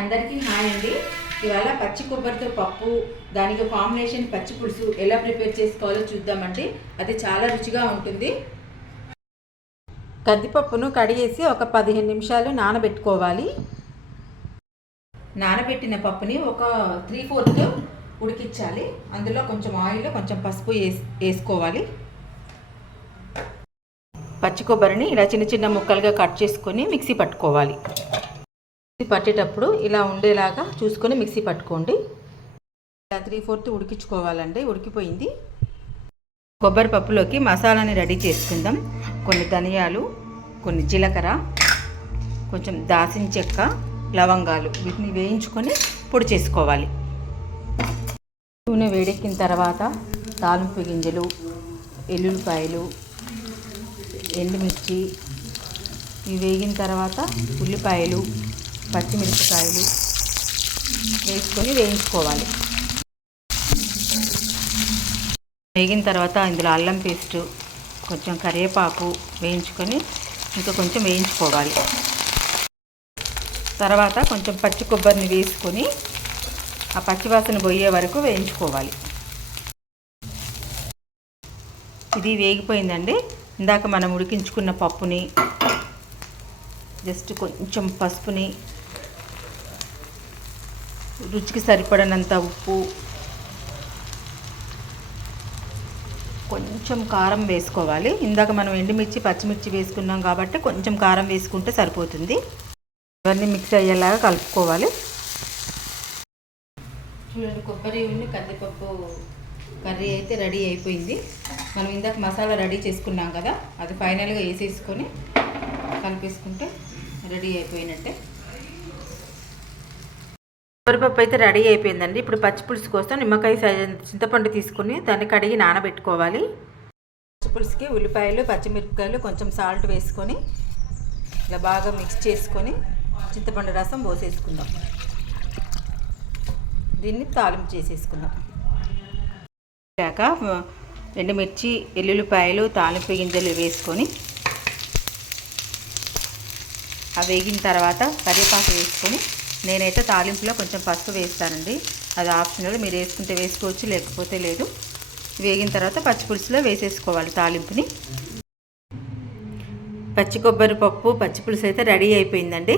అందరికీ హాయ్ అండి. ఇవాళ పచ్చి కొబ్బరితో పప్పు, దానికి కాంబినేషన్ పచ్చి పులుసు ఎలా ప్రిపేర్ చేసుకోవాలో చూద్దామండి. అది చాలా రుచిగా ఉంటుంది. కందిపప్పును కడిగేసి ఒక 15 నిమిషాలు నానబెట్టుకోవాలి. నానబెట్టిన పప్పుని ఒక 3/4 ఉడికించాలి. అందులో కొంచెం ఆయిల్, కొంచెం పసుపు వేసుకోవాలి. పచ్చి కొబ్బరిని ఇలా చిన్న చిన్న ముక్కలుగా కట్ చేసుకొని మిక్సీ పట్టుకోవాలి. మిక్సీ పట్టేటప్పుడు ఇలా ఉండేలాగా చూసుకొని మిక్సీ పట్టుకోండి. ఇలా 3/4 ఉడికించుకోవాలండి. ఉడికిపోయింది. కొబ్బరి పప్పులోకి మసాలాని రెడీ చేసుకుందాం. కొన్ని ధనియాలు, కొన్ని జీలకర్ర, కొంచెం దాల్చిన చెక్క, లవంగాలు వీటిని వేయించుకొని పొడి చేసుకోవాలి. నూనె వేడెక్కిన తర్వాత తాలింపు గింజలు, ఎల్లుల్లిపాయలు, ఎండుమిర్చి ఇవి వేగిన తర్వాత ఉల్లిపాయలు, పచ్చిమిరపకాయలు వేసుకొని వేయించుకోవాలి. వేగిన తర్వాత ఇందులో అల్లం పేస్టు, కొంచెం కరివేపాకు వేయించుకొని ఇంకా కొంచెం వేయించుకోవాలి. తర్వాత కొంచెం పచ్చి కొబ్బరిని వేసుకొని ఆ పచ్చివాసన పోయే వరకు వేయించుకోవాలి. ఇది వేగిపోయిందండి. ఇందాక మనం ఉడికించుకున్న పప్పుని జస్ట్ కొంచెం పసుపుని, రుచికి సరిపడినంత ఉప్పు, కొంచెం కారం వేసుకోవాలి. ఇందాక మనం ఎండుమిర్చి, పచ్చిమిర్చి వేసుకున్నాం కాబట్టి కొంచెం కారం వేసుకుంటే సరిపోతుంది. ఇవన్నీ మిక్స్ అయ్యేలాగా కలుపుకోవాలి. చూడండి, కొబ్బరి ఉండి కందిపప్పు కర్రీ అయితే రెడీ అయిపోయింది. మనం ఇందాక మసాలా రెడీ చేసుకున్నాం కదా, అది ఫైనల్గా వేసేసుకొని కలిపేసుకుంటే రెడీ అయిపోయినట్టే. కొబ్బరిపప్పు అయితే రెడీ అయిపోయిందండి. ఇప్పుడు పచ్చి పులుసు కోసం నిమ్మకాయ చింతపండు తీసుకొని దాన్ని కడిగి నానబెట్టుకోవాలి. పచ్చి పులుసుకి ఉల్లిపాయలు, పచ్చిమిరపకాయలు, కొంచెం సాల్ట్ వేసుకొని ఇలా బాగా మిక్స్ చేసుకొని చింతపండు రసం పోసేసుకుందాం. దీన్ని తాలింపు చేసేసుకుందాం. ఎండుమిర్చి, ఎల్లుల్లిపాయలు, తాలింపు గింజలు వేసుకొని అవి వేగిన తర్వాత కరివేపాకు వేసుకొని, నేనైతే తాలింపులో కొంచెం పసుపు వేస్తానండి. అది ఆప్షనల్, మీరు వేసుకుంటే వేసుకోవచ్చు, లేకపోతే లేదు. వేగిన తర్వాత పచ్చి పులుసులో వేసేసుకోవాలి తాలింపుని. పచ్చి కొబ్బరి పప్పు, పచ్చి పులుసు అయితే రెడీ అయిపోయిందండి.